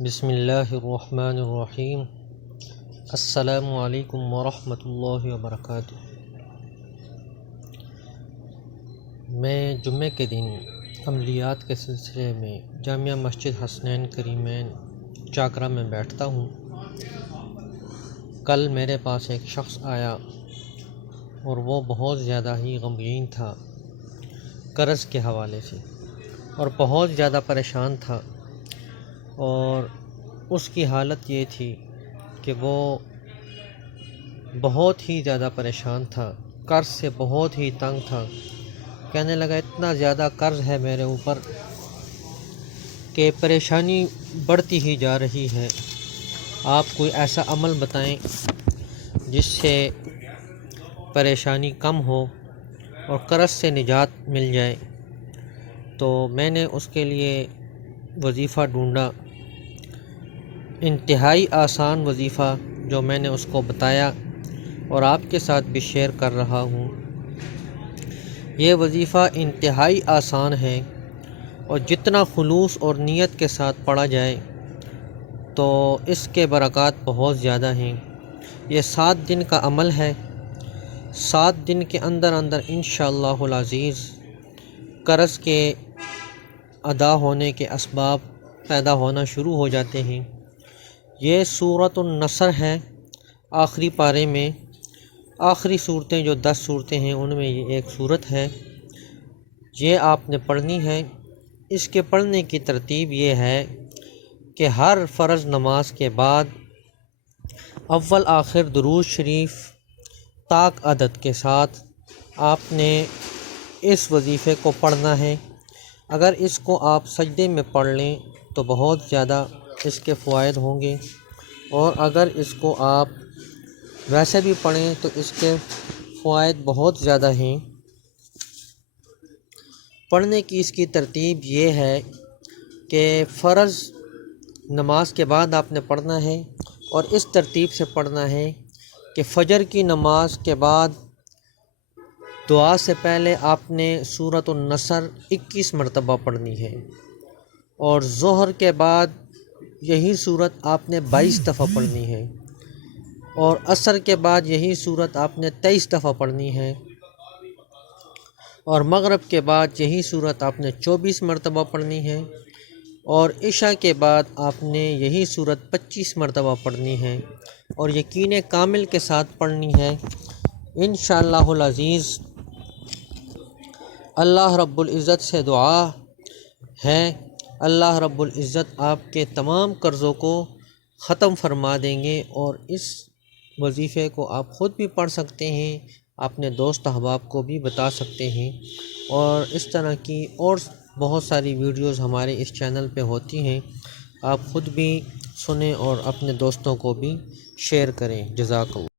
بسم اللہ الرحمن الرحیم۔ السلام علیکم ورحمۃ اللہ وبرکاتہ۔ میں جمعہ کے دن عملیات کے سلسلے میں جامعہ مسجد حسنین کریمین چاکرہ میں بیٹھتا ہوں۔ کل میرے پاس ایک شخص آیا اور وہ بہت زیادہ ہی غمگین تھا قرض کے حوالے سے، اور بہت زیادہ پریشان تھا، اور اس کی حالت یہ تھی کہ وہ بہت ہی زیادہ پریشان تھا، قرض سے بہت ہی تنگ تھا۔ کہنے لگا اتنا زیادہ قرض ہے میرے اوپر کہ پریشانی بڑھتی ہی جا رہی ہے، آپ کوئی ایسا عمل بتائیں جس سے پریشانی کم ہو اور قرض سے نجات مل جائے۔ تو میں نے اس کے لیے وظیفہ ڈھونڈا، انتہائی آسان وظیفہ جو میں نے اس کو بتایا اور آپ کے ساتھ بھی شیئر کر رہا ہوں۔ یہ وظیفہ انتہائی آسان ہے، اور جتنا خلوص اور نیت کے ساتھ پڑھا جائے تو اس کے برکات بہت زیادہ ہیں۔ یہ 7 دن کا عمل ہے، 7 دن کے اندر انشاءاللہ العزیز قرض کے ادا ہونے کے اسباب پیدا ہونا شروع ہو جاتے ہیں۔ یہ سورۃ النصر ہے، آخری پارے میں آخری صورتیں جو 10 صورتیں ہیں ان میں یہ ایک صورت ہے، یہ آپ نے پڑھنی ہے۔ اس کے پڑھنے کی ترتیب یہ ہے کہ ہر فرض نماز کے بعد اول آخر درود شریف طاق عدد کے ساتھ آپ نے اس وظیفے کو پڑھنا ہے۔ اگر اس کو آپ سجدے میں پڑھ لیں تو بہت زیادہ اس کے فوائد ہوں گے، اور اگر اس کو آپ ویسے بھی پڑھیں تو اس کے فوائد بہت زیادہ ہیں۔ پڑھنے کی اس کی ترتیب یہ ہے کہ فرض نماز کے بعد آپ نے پڑھنا ہے، اور اس ترتیب سے پڑھنا ہے کہ فجر کی نماز کے بعد دعا سے پہلے آپ نے سورۃ النصر 21 مرتبہ پڑھنی ہے، اور ظہر کے بعد یہی صورت آپ نے 22 دفعہ پڑھنی ہے، اور عصر کے بعد یہی صورت آپ نے 23 دفعہ پڑھنی ہے، اور مغرب کے بعد یہی صورت آپ نے 24 مرتبہ پڑھنی ہے، اور عشاء کے بعد آپ نے یہی صورت 25 مرتبہ پڑھنی ہے، اور یقین کامل کے ساتھ پڑھنی ہے۔ انشاءاللہ العزیز اللہ رب العزت سے دعا ہے، اللہ رب العزت آپ کے تمام قرضوں کو ختم فرما دیں گے، اور اس وظیفے کو آپ خود بھی پڑھ سکتے ہیں، اپنے دوست احباب کو بھی بتا سکتے ہیں، اور اس طرح کی اور بہت ساری ویڈیوز ہمارے اس چینل پہ ہوتی ہیں، آپ خود بھی سنیں اور اپنے دوستوں کو بھی شیئر کریں۔ جزاک اللہ۔